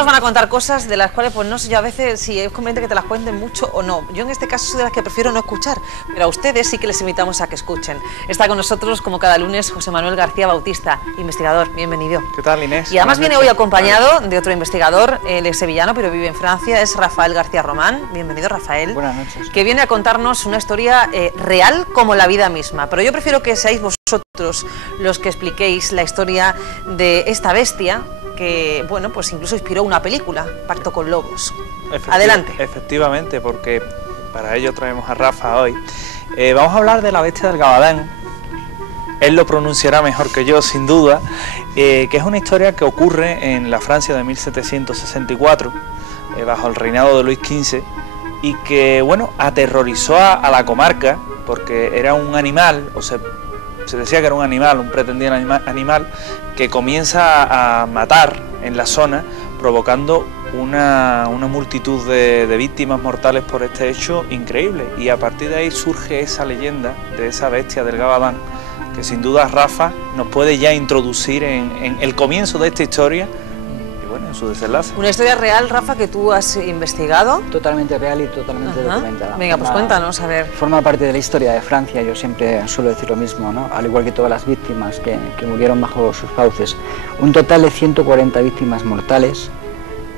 nos van a contar cosas de las cuales, pues no sé yo a veces si es conveniente que te las cuenten mucho o no. Yo en este caso soy de las que prefiero no escuchar, pero a ustedes sí que les invitamos a que escuchen. Está con nosotros, como cada lunes, José Manuel García Bautista, investigador. Bienvenido. ¿Qué tal, Inés? Y además viene hoy acompañado de otro investigador, él es sevillano, pero vive en Francia, es Rafael García Román. Bienvenido, Rafael. Buenas noches. Que viene a contarnos una historia real como la vida misma. Pero yo prefiero que seáis vosotros los que expliquéis la historia de esta bestia que, bueno, pues incluso inspiró una película, Pacto con Lobos. Adelante. Efectivamente, porque para ello traemos a Rafa hoy. Vamos a hablar de la bestia del Gabadán. Él lo pronunciará mejor que yo, sin duda, que es una historia que ocurre en la Francia de 1764, bajo el reinado de Luis XV, y que, bueno, aterrorizó a la comarca, porque era un animal, o se decía que era un animal, un pretendido animal, que comienza a matar en la zona, provocando una multitud de víctimas mortales por este hecho increíble. Y a partir de ahí surge esa leyenda de esa bestia del Gabadán, que sin duda Rafa nos puede ya introducir en el comienzo de esta historia y bueno, en su desenlace. Una historia real, Rafa, que tú has investigado. Totalmente real y totalmente documentada. Venga, pues cuéntanos, a ver. Forma parte de la historia de Francia, yo siempre suelo decir lo mismo, ¿no? Al igual que todas las víctimas que murieron bajo sus fauces. Un total de 140 víctimas mortales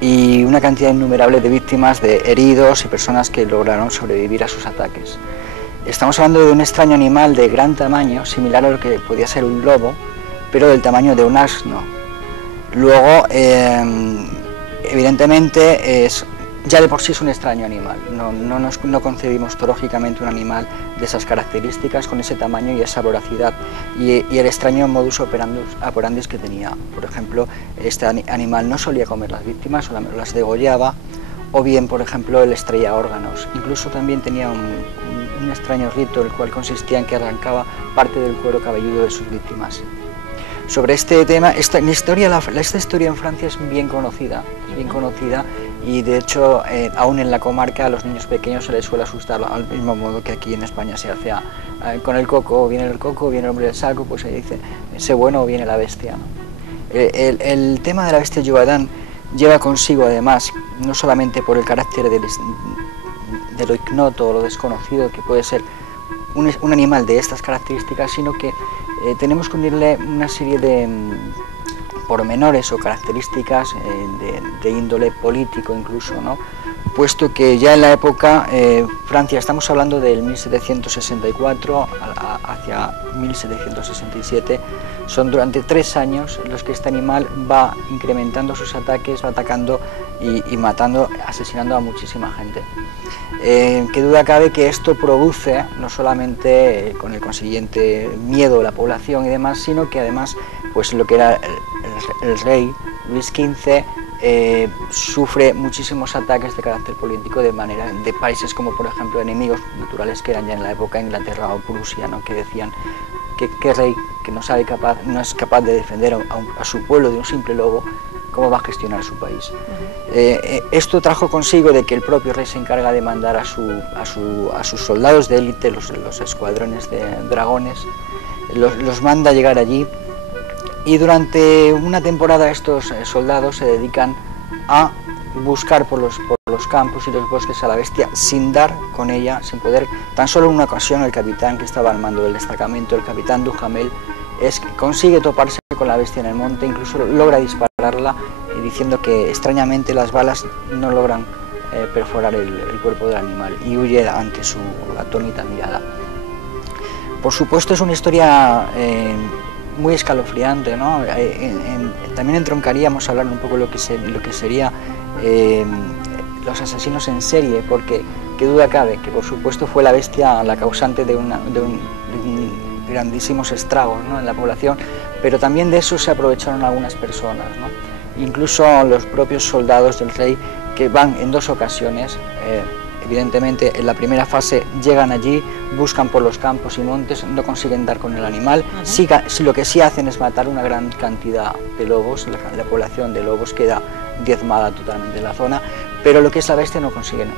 y una cantidad innumerable de víctimas, de heridos y personas que lograron sobrevivir a sus ataques. Estamos hablando de un extraño animal de gran tamaño, similar a lo que podía ser un lobo, pero del tamaño de un asno. Luego, evidentemente, ya de por sí es un extraño animal. No concebimos zoológicamente un animal de esas características, con ese tamaño y esa voracidad, y el extraño modus operandi que tenía. Por ejemplo, este animal no solía comer las víctimas, solamente las degollaba, o bien, por ejemplo, le extraía órganos. Incluso también tenía un extraño rito, el cual consistía en que arrancaba parte del cuero cabelludo de sus víctimas. Sobre este tema, esta historia en Francia es bien conocida, y de hecho, aún en la comarca a los niños pequeños se les suele asustar, al mismo modo que aquí en España se hace con el coco, viene el coco, viene el hombre del saco, pues se dice, sé bueno o viene la bestia, ¿no? El tema de la bestia del Gabadán lleva consigo, además, no solamente por el carácter de lo ignoto o lo desconocido que puede ser un animal de estas características, sino que tenemos que unirle una serie de pormenores o características de índole político incluso, ¿no? Puesto que ya en la época Francia, estamos hablando del 1764 hacia 1767, son durante 3 años los que este animal va incrementando sus ataques, va atacando y matando, asesinando a muchísima gente. Qué duda cabe que esto produce no solamente con el consiguiente miedo de la población y demás, sino que además, pues lo que era el rey Luis XV sufre muchísimos ataques de carácter político de países como, por ejemplo, enemigos naturales que eran ya en la época Inglaterra o Prusia, ¿no? Que decían que rey que no es capaz de defender a su pueblo de un simple lobo, ¿cómo va a gestionar su país? Esto trajo consigo de que el propio rey se encarga de mandar a sus soldados de élite, los escuadrones de dragones, los manda a llegar allí, y durante una temporada estos soldados se dedican a buscar por los campos y los bosques a la bestia sin dar con ella, sin poder. Tan solo en una ocasión el capitán que estaba al mando del destacamento, el capitán Duhamel, consigue toparse con la bestia en el monte, incluso logra dispararla, diciendo que extrañamente las balas no logran perforar el cuerpo del animal, y huye ante su atónita mirada. Por supuesto, es una historia muy escalofriante, ¿no? También entroncaríamos a hablar un poco lo que sería los asesinos en serie, porque qué duda cabe que por supuesto fue la bestia la causante de grandísimos estragos, ¿no?, en la población, pero también de eso se aprovecharon algunas personas, ¿no? Incluso los propios soldados del rey, que van en 2 ocasiones, evidentemente en la primera fase llegan allí, buscan por los campos y montes, no consiguen dar con el animal, lo que sí hacen es matar una gran cantidad de lobos, la población de lobos queda diezmada totalmente en la zona, pero lo que es la bestia no consiguen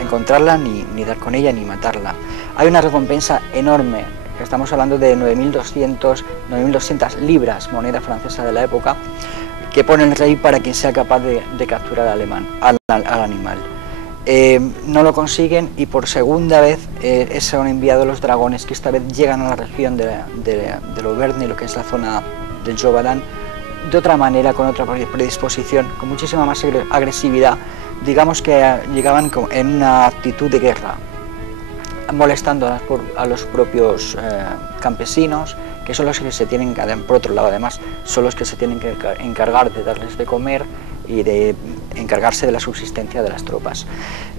encontrarla ni dar con ella ni matarla. Hay una recompensa enorme, estamos hablando de 9.200 libras, moneda francesa de la época, que pone el rey para quien sea capaz de capturar al animal. No lo consiguen y por segunda vez son enviados los dragones, que esta vez llegan a la región de Auvergne, lo que es la zona del Jobalan, de otra manera, con otra predisposición, con muchísima más agresividad. Digamos que llegaban en una actitud de guerra, molestando a los propios campesinos, que son los que se tienen, por otro lado además, son los que se tienen que encargar de darles de comer y de encargarse de la subsistencia de las tropas.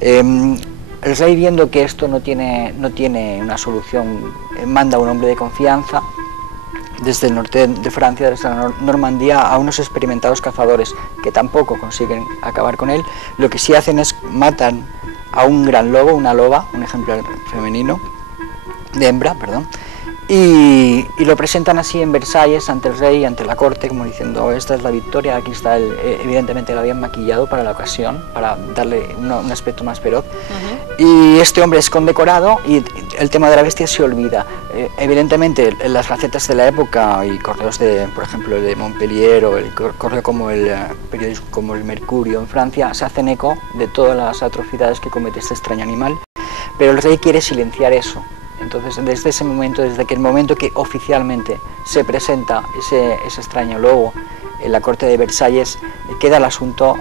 El rey, viendo que esto no tiene una solución, manda a un hombre de confianza desde el norte de Francia, desde la Normandía, a unos experimentados cazadores que tampoco consiguen acabar con él. Lo que sí hacen es matan a un gran lobo, una loba, un ejemplar femenino, de hembra, perdón, y lo presentan así en Versalles ante el rey, ante la corte, como diciendo: esta es la victoria. Aquí está evidentemente lo habían maquillado para la ocasión, para darle un aspecto más feroz. Y este hombre es condecorado y el tema de la bestia se olvida. Evidentemente en las gacetas de la época y correos por ejemplo, de Montpellier, o el correo como el periódico como el Mercurio en Francia, se hacen eco de todas las atrocidades que comete este extraño animal, pero el rey quiere silenciar eso. Entonces, desde ese momento, desde que el momento que oficialmente se presenta ese extraño lobo en la corte de Versalles, queda el asunto